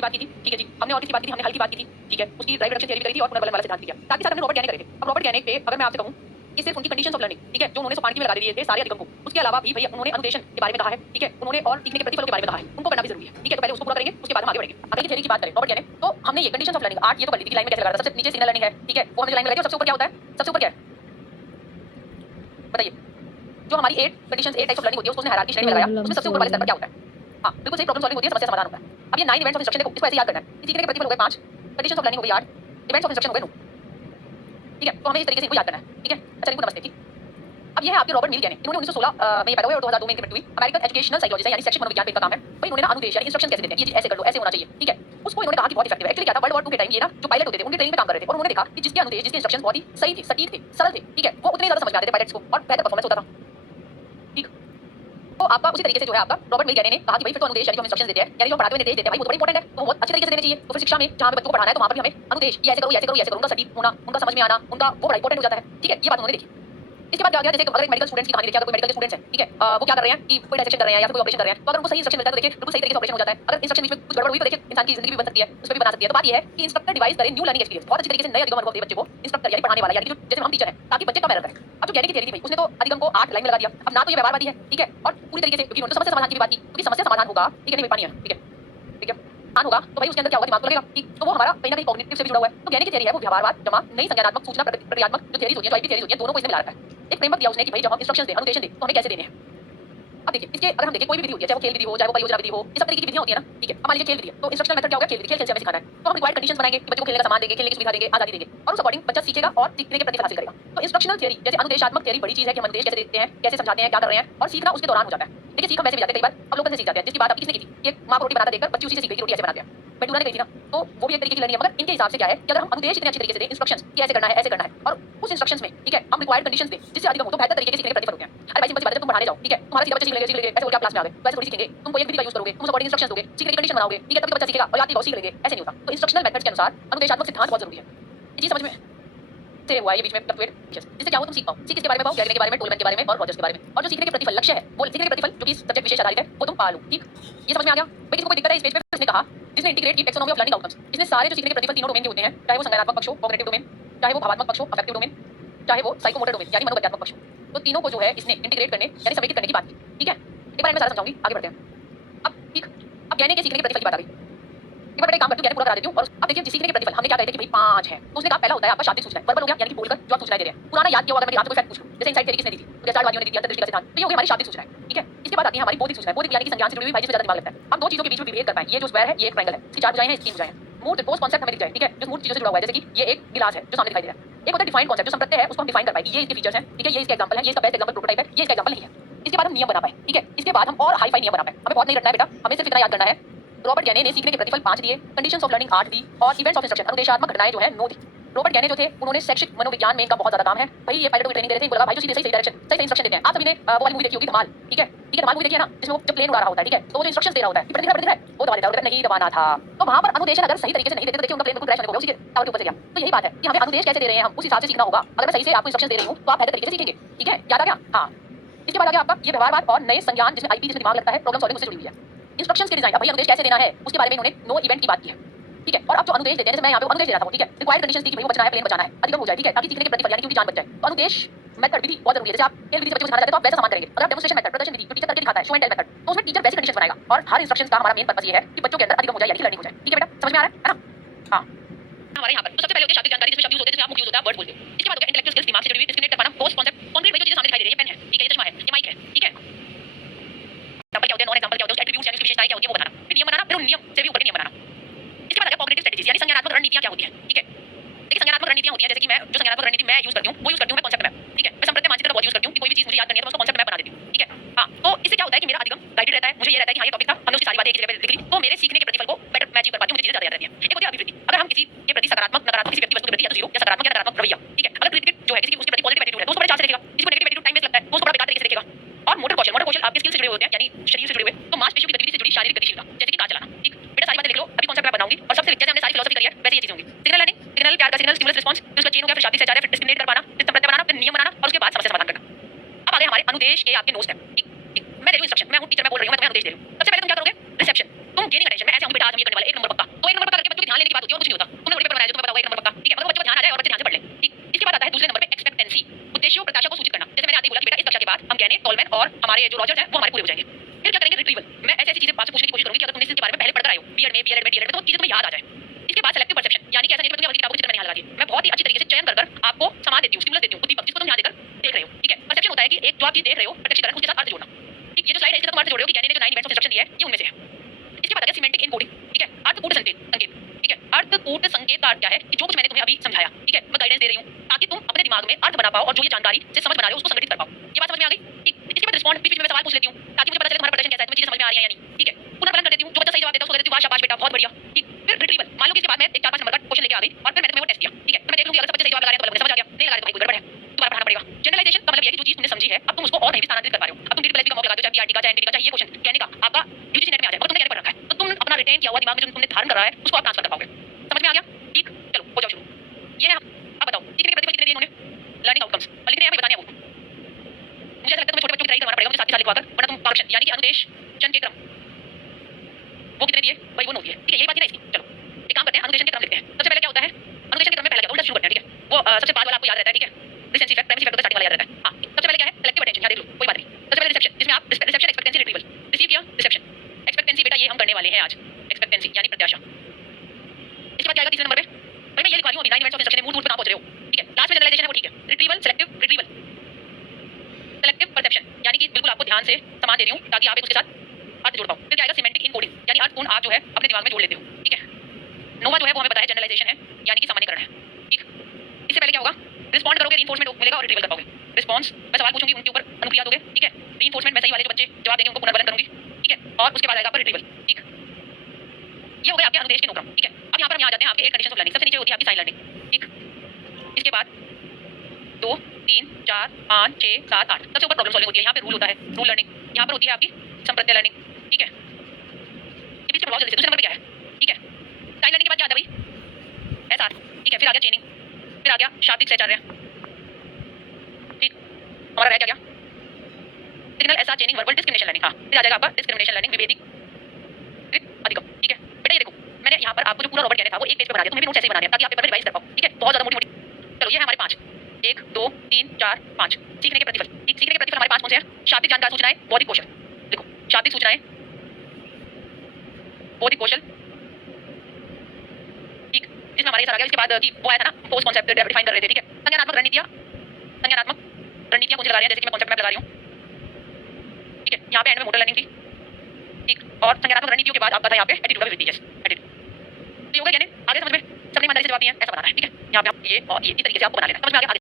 की बात की थी, ठीक है जी। हमने और किसकी बात की थी? हमने हल की बात की थी, ठीक है। उसकी राइट रिडक्शन थ्योरी भी करी थी और पुनर्बलन वाला सिद्धांत भी किया। साथ ही साथ हमने रॉबर्ट गैने करे थे। अब रॉबर्ट गैने पे अगर मैं आपसे कहूं कि सिर्फ उनकी कंडीशंस ऑफ लर्निंग, ठीक है, जो उन्होंने सोपानकी में लगा दिए थे सारे अधिगम को, उसके अलावा भी भैया उन्होंने अनुदेशन के बारे में कहा है, ठीक है, उन्होंने और सीखने के प्रतिफलों के बारे में कहा है, उनको करना भी जरूरी है, ठीक है। तो पहले उसको पूरा करेंगे, उसके बाद हम आगे बढ़ेंगे। अगर ये थ्योरी की बात करें रॉबर्ट गैने, तो हमने ये कंडीशंस ऑफ लर्निंग 8 ये तो कर ली थी कि लाइन में कैसे लगा रहा था। सबसे नीचे सिग्नल लर्निंग है, ठीक है, वो हमने लाइन में लगाई थी। और सबसे ऊपर क्या होता है? सबसे ऊपर क्या है बताइए? जो हमारी 8 कंडीशंस 8 टाइप्स ऑफ लर्निंग होती है उसको उसने हायरार्की श्रेणी में लगाया। उसमें सबसे ऊपर वाले स्तर पर क्या होता है? हां, बिल्कुल सही, प्रॉब्लम सॉल्विंग होती है, समस्या समाधान होता है। अब ये 9 इवेंट्स ऑफ इंस्ट्रक्शन देखो, इसको ऐसे याद करना है। सीखने के प्रतिफल हो गए 5, कंडीशंस ऑफ लर्निंग हो गई 8, इवेंट्स ऑफ इंस्ट्रक्शन हो गए 9, ठीक है। तो हमें इस तरीके से इनको याद करना है, ठीक है। अच्छा इनको नमस्ते, ठीक। अब ये है आपके रॉबर्ट मिल गैने। इन्होंने 1916 में ये पैदा हुए और 2002 में इनकी मृत्यु हुई। अमेरिकन एजुकेशनल साइकोलॉजिस्ट है, यानी शैक्षिक मनोविज्ञान पे इनका काम है। भाई इन्होंने ना अनुदेश यानी इंस्ट्रक्शन कैसे देते हैं, ये चीज ऐसे कर लो, ऐसे होना चाहिए, ठीक है। उसको इन्होंने कहा कि बहुत इफेक्टिव है। एक्चुअली क्या था, वर्ल्ड वॉर 2 के टाइम ये ना जो पायलट होते थे उनकी ट्रेनिंग में काम कर रहे थे और उन्होंने देखा कि जिसके अनुदेश जिसके इंस्ट्रक्शंस बहुत ही सही थे, सटीक थे, सरल थे, ठीक है, वो उतने ज्यादा समझ में आते थे पायलट्स को और बेहतर परफॉर्मेंस होता था, ठीक। तो आपका उसी तरीके से जो है आपका रॉबर्ट मिल गैने ने कहा कि भाई फिर तो अनुदेश यानी जो हम इंस्ट्रक्शंस देते हैं यानी जो पढ़ाते हुए निर्देश देते हैं भाई वो तो बड़ा इंपॉर्टेंट है, तो बहुत अच्छे तरीके से देने चाहिए। तो फिर शिक्षा में जहां पे बच्चों को पढ़ाना है तो वहां पर भी हमें अनुदेश ये ऐसे करो, ये ऐसे करो, ये ऐसे करो, उनका सटीक होना, उनका समझ में आना, उनका वो बड़ा इंपॉर्टेंट हो जाता है, ठीक है। ये बात उन्होंने देखी। इसके बाद क्या गया, जैसे अगर एक मेडिकल स्टूडेंट्स की कहानी देखिए, अगर कोई मेडिकल के स्टूडेंट्स हैं, ठीक है, वो क्या कर रहे हैं कि कोई डायसेक्शन कर रहे हैं या फिर कोई ऑपरेशन कर रहे हैं, तो अगर उनको सही इंस्ट्रक्शन मिलता है तो देखिए बिल्कुल सही तरीके से ऑपरेशन हो जाता है। अगर इंस्ट्रक्शन बीच में कुछ गड़बड़ हुई तो देखिए इंसान की जिंदगी भी बन सकती है, उस पे भी बना सकती है। तो बात ये है कि इंस्ट्रक्टर डिवाइस करे न्यू लर्निंग एक्सपीरियंस, बहुत अच्छी तरीके से नए अधिगम अनुभव दे बच्चे को, इंस्ट्रक्टर यानी पढ़ाने वाला यानी कि जो जैसे हम टीचर हैं, ताकि बच्चे कम एरर करें। अब जो गैनी की थ्योरी थी भाई उसने तो अधिगम को 8 लाइन में लगा दिया। अब ना तो ये व्यवहारवादी है, ठीक है, और पूरी तरीके से क्योंकि उन्होंने समस्या समाधान की भी बात की, क्योंकि समस्या समाधान होगा, ठीक है, नहीं मिल पानी है, ठीक है, ठीक है, आन होगा तो भाई उसके अंदर क्या होगा, दिमाग तो लगेगा, ठीक। तो वो हमारा कहीं ना कहीं कॉग्निटिव से भी जुड़ा हुआ है। तो गैनी की थ्योरी है वो व्यवहारवाद जमा नई संज्ञानात्मक सूचना प्रक्रियात्मक जो थ्योरीज होती है, जो आईपी थ्योरीज होती है, दोनों को इसने मिला रखा है। एक फ्रेमवर्क दिया उसने कि भाई जब हम इंस्ट्रक्शंस दे, अनुदेशन दे तो हमें कैसे देने हैं। अब देखिए इसके अगर हम देखें कोई भी विधि होती है, चाहे वो खेल विधि हो, चाहे वो परियोजना विधि हो, ये सब तरीके की विधियां होती है ना, ठीक है। अब मान लीजिए खेल विधि है तो इंस्ट्रक्शनल मेथड क्या होगा, खेल विधि, खेल खेल से हमें सिखाना है, तो हम रिक्वायर्ड कंडीशंस बनाएंगे कि बच्चों को खेलने का सामान देंगे, खेलने की सुविधा देंगे, आजादी देंगे और उस अकॉर्डिंग बच्चा सीखेगा और सीखने के प्रतिफल हासिल करेगा। तो इंस्ट्रक्शनल थ्योरी जैसे अनुदेशात्मक थ्योरी बड़ी चीज है कि हम अनुदेश कैसे देते हैं, कैसे समझाते हैं, क्या कर रहे हैं, और सीखना उसके दौरान हो जाता है। देखिए सीख हम वैसे भी जाते हैं, कई बार अवलोकन से सीख जाते हैं, जिसकी बात आपकी किसने की थी, एक मां को रोटी बनाता देखकर बच्ची उसी से सीख गई कि रोटी ऐसे बनाते हैं, बेटूरा ने कही थी ना। तो वो भी एक तरीके की लर्निंग है, मगर इनके हिसाब से क्या है कि अगर हम अनुदेश इतने अच्छे तरीके से दें, इंस्ट्रक्शंस कि ऐसे करना है, ऐसे करना है, और उस इंस्ट्रक्शंस में, ठीक है, हम रिक्वायर्ड कंडीशंस दें जिससे अधिगम हो तो बेहतर तरीके से सीखने के प्रतिफल होते हैं। अरे भाई सिंपल सी बात है, जब तुम पढ़ाने जाओ, ठीक है, तुम्हारा सीधा बच्चे सीख लेंगे ऐसे बोल के आप क्लास में आ गए, तो ऐसे थोड़ी सीखेंगे। तुम कोई एक विधि का यूज करोगे, तुम अकॉर्डिंग इंस्ट्रक्शंस दोगे, सीखने की कंडीशन बनाओगे, ठीक है, तभी तो बच्चा सीखेगा और याद नहीं सीख लेंगे, ऐसे नहीं होता। तो इंस्ट्रक्शनल मेथड्स के अनुसार अनुदेशात्मक सिद्धांत बहुत जरूरी है। ये चीज समझ में से हुआ है ये बीच में फ्लक्चुएट, जिससे क्या हो तुम सीख पाओ, सीख किसके बारे में पाओ, गैलेनी के बारे में, टोलमैन के बारे में और रॉजर्स के बारे में। और जो सीखने के प्रतिफल लक्ष्य है वो सीखने के प्रतिफल जो कि सब्जेक्ट विशेष आधारित है वो तुम पा लो, ठीक। ये समझ में आ गया भाई? किसको कोई दिक्कत है इस पेज पे? इसने कहा जिसने इंटीग्रेट की टेक्सोनॉमी ऑफ लर्निंग आउटकम्स, इसने सारे जो सीखने के प्रतिफल तीनों डोमेन के होते हैं, चाहे वो संज्ञानात्मक पक्ष हो कॉग्निटिव डोमेन, चाहे वो भावात्मक पक्ष हो अफेक्टिव डोमेन, चाहे वो साइकोमोटर डोमेन यानी मनोवैज्ञानिक पक्ष हो, तो तीनों को जो है इसने इंटीग्रेट करने यानी समेकित करने की बात की, ठीक है। एक बार मैं सारा समझाऊंगी, आगे बढ़ते हैं। अब ठीक, अब गैने के सीखने के प्रतिफल की बात आ गई। एक बार मैं काम करती हूँ, गैने पूरा करा देती हूँ। और अब देखिए सीखने के प्रतिफल हमने क्या कहे थे कि भाई 5 हैं। तो उसने कहा पहला होता है आपका शाब्दिक सूचना, वर्बल हो गया यानी कि बोलकर जो आप सूचनाएं दे रहे हैं। पुराना याद किया होगा, अगर मैं आपसे कोई फैक्ट पूछ लूं, जैसे इनसाइट थ्योरी किसने दी थी, तो गैस्टाल्टवादियों ने दी थी, अंतर्दृष्टि का सिद्धांत, तो ये हो गई हमारी शाब्दिक सूचनाएं, ठीक है। इसके बाद आती है हमारी बौद्धिक सूचनाएं। बौद्धिक यानी कि संज्ञान से जुड़ी हुई भाई, जिसमें ज्यादा दिमाग लगता है। हम दो चीजों के बीच में विभेद कर पाएं, ये जो स्क्वायर है ये एक ट्रायंगल है, इसकी 4 भुजाएं हैं, इसकी 3 भुजाएं हैं। मूर्त ठोस कॉन्सेप्ट हमें दिख जाए, ठीक है, जो मूर्त चीजों से जुड़ा हुआ है, जैसे कि ये एक गिलास है जो सामने दिखाई दे रहा है। एक होता है डिफाइंड कॉन्सेप्ट जो संप्रत्यय है, उसको हम डिफाइन कर पाए, ये इसके फीचर्स हैं, ठीक है, ये इसका एग्जांपल है, ये इसका बेस्ट एग्जांपल प्रोटोटाइप है, ये इसका एग्जांपल नहीं है। इसके बाद हम नियम बना पाए, ठीक है। इसके बाद हम और हाई फाई नियम बना पाए। हमें बहुत नहीं रटना है बेटा, हमें सिर्फ इतना याद करना है। रॉबर्ट गैने ने सीखने के प्रतिफल 5 दिए, कंडीशंस ऑफ लर्निंग 8 दी और इवेंट्स ऑफ इंस्ट्रक्शन अनुदेशात्मक घटनाएं जो है 9 दी। रॉबर्ट गैने जो थे उन्होंने शैक्षिक मनोविज्ञान में इनका बहुत ज्यादा काम है। भाई ये पायलटों की ट्रेनिंग दे रहे थे, इनको लगा भाई जो सीधे सही डायरेक्शन सही इंस्ट्रक्शन देते हैं। आप सभी ने वो वाली मूवी देखी होगी धमाल, ठीक है, ठीक है, धमाल मूवी देखी है ना, जिसमें वो जब प्लेन उड़ा रहा होता है, ठीक है, तो वो जो इंस्ट्रक्शंस दे रहा होता है कि प्रतिक्रिया प्रतिक्रिया वो दबा देता है, उधर नहीं दबाना था। तो वहां पर अनुदेशन अगर सही तरीके से नहीं देते तो देखिए उनका प्लेन बिल्कुल क्रैश होने को गया, उसी के टावर के ऊपर से गया। तो यही बात है कि हमें अनुदेश कैसे दे रहे हैं, हम उस हिसाब से सीखना होगा। अगर मैं सही से आपको इंस्ट्रक्शंस दे रही हूं तो आप बेहतर तरीके से सीखेंगे, ठीक है, याद आ गया? हां। इसके बाद आ गया आपका ये व्यवहारवाद और नए संज्ञान जिसमें आईपी जिसमें दिमाग लगता है, प्रॉब्लम सॉल्विंग उससे जुड़ी हुई है। इंस्ट्रक्शंस के डिजाइन, अब भैया अनुदेश कैसे देना है उसके बारे में इन्होंने 9 इवेंट की बात की है, ठीक है। और अब जो अनुदेश देते हैं, जैसे मैं यहाँ पे अनुदेश दे रहा था वो, ठीक है, रिक्वायर्ड कंडीशंस थी कि भाई वो बचना है, प्लेन बचाना है, अधिगम हो जाए, ठीक है, ताकि सीखने के प्रतिफल यानी क्योंकि जान बच जाए। तो अनुदेश मेथड विधि बहुत जरूरी है। जैसे आप खेल विधि से बच्चे को सिखाना चाहते हैं तो आप वैसा सामान करेंगे। अगर आप डेमोंस्ट्रेशन मेथड प्रदर्शन विधि जो टीचर करके दिखाता है, शो एंड टेल मेथड, तो उसमें टीचर वैसी कंडीशंस बनाएगा। और हर इंस्ट्रक्शंस का हमारा मेन पर्पस ये है कि बच्चों के अंदर अधिगम हो जाए यानी कि लर्निंग हो जाए, ठीक है बेटा, समझ में आ रहा है ना? हां, हमारे यहाँ पर तो सबसे पहले होती है शाब्दिक जानकारी, जिसमें शब्द यूज होते हैं, जिसमें आप मुख्य यूज होता है वर्ड बोलते हो। इसके बाद हो गया इंटेलेक्चुअल स्किल्स, दिमाग से जुड़ी हुई, डिस्क्रिमिनेट कर पाना, ठोस कॉन्सेप्ट कॉन्क्रीट, वही जो चीजें सामने दिखाई दे रही है, पेन है, ठीक है, ये चश्मा है, ये माइक है, ठीक है। एग्जांपल क्या होते हैं, नॉन एग्जांपल क्या होते हैं, एट्रीब्यूट्स यानी उसकी विशेषताएं क्या होती है वो बताना, फिर नियम बनाना, फिर उन नियम से भी ऊपर के नियम बनाना। इसके बाद आ गया कॉग्निटिव स्ट्रेटजीज यानी संज्ञानात्मक रणनीतियां क्या होती हैं, ठीक है। देखिए संज्ञानात्मक रणनीतियां होती हैं जैसे कि मैं जो संज्ञानात्मक रणनीति मैं यूज करती हूं वो यूज करती हूं मैं कॉन्सेप्ट मैप, ठीक है। मैं संप्रत्यय मानचित्र बहुत यूज करती हूं कि कोई भी चीज मुझे याद करनी है तो मैं उसको कॉन्सेप्ट मैप बना देती हूं, ठीक है। हां, तो इससे क्या होता है कि मेरा अधिगम गाइडेड रहता है, मुझे ये रहता है कि हां ये टॉपिक था, हमने उसकी सारी बातें एक ही जगह पे लिख ली, तो मेरे सीखने के प्रतिफल को बेटर मैं अचीव कर पाती हूं, मुझे चीजें ज्यादा याद रहती हैं। एक होती है अभिवृत्ति, अगर हम किसी के प्रति सकारात्मक नकारात्मक किसी व्यक्ति वस्तु के प्रति या तो जीरो या सकारात्मक या नकारात्मक रवैया, ठीक है। अगर क्रिटिक जो है किसी की उसके प्रति पॉजिटिव एटीट्यूड है तो उसको बड़े चाल से देखेगा, जिसको नेगेटिव एटीट्यूड टाइम वेस्ट लगता है तो उसको बड़ा बेकार तरीके से देखेगा। और मोटर कौशल आपके स्किल से जुड़े होते हैं यानी शरीर से जुड़े हुए, तो मांसपेशियों की गतिविधि से जुड़ी शारीरिक गतिशीलता जैसे कि कार चलाना, ठीक। बेटा सारी बातें लिख लो, अभी कॉन्सेप्ट मैप बनाऊंगी और सबसे जैसे हमने सारी फिलॉसफी करी है वैसे ये चीजें होंगी। सिग्नल लर्निंग, सिग्नल प्यार का सिग्नल, स्टिमुलस रिस्पांस, फिर उसका चेन हो गया, फिर शाब्दिक संचार है, फिर डिस्क्रिमिनेट कर पाना, फिर संप्रत्यय बनाना, फिर नियम बनाना और उसके बाद समस्या समाधान करना। अब आ गए हमारे अनुदेश के आपके 9 स्टेप, ठीक ठीक। मैं दे रही हूं इंस्ट्रक्शन, मैं हूं टीचर, मैं बोल रही हूं, मैं तुम्हें अनुदेश दे रही हूं। सबसे पहले तुम क्या करोगे? रिसेप्शन, तुम गेनिंग अटेंशन। मैं ऐसे आऊंगी बेटा, आज हम ये करने वाले, 1 नंबर पक्का, हमारे जो रॉजर्स हैं वो हमारे पूरे हो जाएंगे। फिर क्या करेंगे, रिट्रीवल। मैं ऐसी ऐसी चीजें आपसे पूछने की कोशिश करूंगी कि अगर तुमने इसके बारे में पहले पढ़कर आए हो बीएड में, बीएड में, तो चीजें तुम्हें याद आ जाए। इसके बाद सेलेक्टिव परसेप्शन, यानी कि ऐसा नहीं कि मैं अपनी किताबों की चित्र में नहीं लगा दी, मैं बहुत ही अच्छी तरीके से चयन कर आप समा देती हूँ, स्टिमुलस देती हूँ, उद्दीपक जिसको तुम ध्यान देकर देख रहे हो। ठीक है, परसेप्शन होता है कि एक जो आप चीज देख रहे हो प्रत्यक्षीकरण, उसके साथ अर्थ जोड़ना। ठीक, ये जो स्लाइड है इसका तुम अर्थ जोड़ रहे हो कि कैने ने जो 9 इवेंट्स ऑफ इंस्ट्रक्शन दिया है ये उनमें से है। इसके बाद आ गया सिमेंटिक एनकोडिंग। ठीक है, अर्थकूट संकेत संकेत। ठीक है, अर्थकूट संकेत का अर्थ क्या है कि जो कुछ मैंने तुम्हें अभी समझाया, ठीक है, मैं गाइडेंस दे रही हूँ ताकि तुम अपने दिमाग में अर्थ बना पाओ और जो ये जानकारी से समझ बना रहे हो उसको संगठित कर पाओ। ये बात समझ में आ गई? ठीक, इसके बाद रिस्पॉन्ड, बीच में मैं सवाल पूछ लेती हूँ ताकि मुझे पता चले तुम्हारा प्रदर्शन कैसा है, तुम्हें चीजें समझ में आ रही है या नहीं। ठीक है, पुनर्पलन कर देती हूँ, जो बच्चा सही जवाब देता है उसको दे देती हूँ, वाह शाबाश बेटा बहुत बढ़िया। ठीक, फिर रिट्रीवल। मान लो कि इसके बाद मैं एक 4-5 नंबर का क्वेश्चन लेके आ गई और फिर मैंने तुम्हें वो टेस्ट किया। ठीक है, तो मैं देख लूंगी अगर सब बच्चे सही जवाब लगा रहे हैं तो मुझे समझ आ गया, नहीं लगा रहे तो भाई कोई गड़बड़ है, दोबारा पढ़ाना पड़ेगा। जनरलाइजेशन का मतलब ये है कि जो चीज तुमने समझी है अब तुम उसको और नहीं भी स्थानांतरित कर पा रहे हो। अब तुम डीपीएलएसबी का मॉक लगाते हो, चाहे पीआरटी का, चाहे एनटीटी का, चाहे ये क्वेश्चन कहने का आपका यूजीसी नेट में आ जाए, मगर तुमने कहने पर रखा है तो तुम अपना रिटेन किया हुआ दिमाग में जो तुमने धारण कर रहा है उसको आप ट्रांसफर कर पाओगे। समझ में आ गया? ठीक, चलो हो जाओ शुरू। ये है, अब बताओ कितने प्रतिफल कितने दिए इन्होंने लर्निंग आउटकम्स, और लिखने हैं बताने हैं वो। मुझे ऐसा लगता है तुम्हें छोटे बच्चों की तैयारी करवाना पड़ेगा, मुझे साथ ही साथ लिखवा कर, वरना तुम करेक्शन यानी कि अनुदेश चन के क्रम वो कितने दिए भाई वो नोट दिए। ठीक है, यही बात है ना इसकी। चलो एक काम करते हैं, अनुदेशन के क्रम लिखते हैं। सबसे पहले क्या होता है, अनुदेशन के क्रम में पहले क्या उल्टा शुरू करते हैं। ठीक है, वो सबसे बाद वाला आपको याद रहता है। ठीक है, recency fact, primary fact starting वाला याद रहता है। हां, सबसे पहले क्या है, सेलेक्टिव अटेंशन, यहां देख लो कोई बात नहीं। सबसे पहले रिसेप्शन, जिसमें आप रिसेप्शन, एक्सपेक्टेंसी, रिट्रीवल। रिसीव किया, रिसेप्शन, एक्सपेक्टेंसी बेटा ये हम करने वाले हैं आज, एक्सपेक्टेंसी यानी प्रत्याशा। इसके बाद क्या आएगा तीसरे नंबर पे, भाई मैं ये लिखवा रही हूं अभी 9 इवेंट्स ऑफ इंस्ट्रक्शन मूल रूप पे कहां पहुंच रहे हो। ठीक है, लास्ट में जनरलाइजेशन है वो। ठीक है, retrieval, selective, retrieval, selective perception यानी कि बिल्कुल आपको ध्यान से सामान दे रही हूं ताकि आप एक उसके साथ अर्थ जोड़ पाओ। फिर क्या आएगा, सिमेंटिक इनकोडिंग यानी अर्थपूर्ण आप जो है अपने दिमाग में जोड़ लेते हो। ठीक है, नोवा जो है वो हमें पता है जनरलाइजेशन है यानी कि सामान्यीकरण है। ठीक, इससे पहले क्या होगा, रिस्पॉन्ड करोगे, रीइंफोर्समेंट मिलेगा और रिट्रीवल कर पाओगे। रिस्पांस मैं सवाल पूछूंगी उनके ऊपर अनुक्रिया दोगे। ठीक है, रीइंफोर्समेंट मैं सही वाले जो बच्चे जवाब देंगे उनको पुनर्बलन करूंगी। ठीक है, और उसके बाद आएगा आपका रिट्रीवल। ठीक, ये हो गया आपके अनुदेश के नुक्रम। ठीक है, अब यहाँ पर हम यहाँ जाते हैं आपके 8 कंडीशंस ऑफ लर्निंग। सबसे नीचे होती है आपकी साइन लर्निंग। ठीक, इसके बाद 2 3 4 5 6 7 8 सबसे ऊपर प्रॉब्लम सॉल्विंग होती है। यहाँ पे रूल होता है, रूल लर्निंग। यहाँ पर होती है आपकी संप्रत्यय लर्निंग। ठीक है, ये बीच में बहुत जल्दी से दूसरे नंबर पे क्या है। ठीक है, साइन लर्निंग के बाद क्या आता है भाई, एसआर। ठीक है, फिर आ गया चेनिंग, फिर आ गया शाब्दिक सहचार्य। ठीक, हमारा रह क्या गया, signal SR चेनिंग verbal discrimination learning. हाँ, फिर आ जाएगा आपका डिस्क्रिमिनेशन लर्निंग विभेदिक अधिगम। ठीक है बेटा, ये देखो मैंने यहाँ पर आपको जो पूरा रॉबर्ट कहने था वो एक पेज पे बना दिया, तुम्हें भी नोट्स ऐसे ही बनाने हैं ताकि आप पेपर में रिवाइज कर पाओ। ठीक है, बहुत ज्यादा मोटी मोटी। चलो ये है हमारे 5, 1 2 3 4 5 सीखने के प्रतिफल। ठीक, सीखने के प्रतिफल हमारे 5 कौन से हैं, शाब्दिक जानकार सूचनाएं, बौद्धिक कौशल। देखो शाब्दिक सूचनाएं, बौद्धिक कौशल। ठीक, जिसमें हमारे ये सारा आ गया। इसके बाद कि वो आया था ना पोस्ट कॉन्सेप्ट डिफाइन कर रहे थे। ठीक है, संज्ञानात्मक रणनीतियां, संज्ञानात्मक रणनीतियां कौन सी लगा रहे हैं, जैसे कि मैं कॉन्सेप्ट मैप लगा रही हूँ। ठीक है, यहाँ पे एंड में मोटर लर्निंग थी। ठीक, और संज्ञानात्मक रणनीतियों के बाद आपका था यहाँ पे एटीट्यूड ऑफ विट्टीजेस, एटीट्यूड। तो ये हो गया, यानी आगे समझ में सबने ईमानदारी से जवाब दिए हैं, ऐसा बनाना है। ठीक है, यहाँ पे आप ये और ये इस तरीके से आपको बना लेना, समझ में आ गया।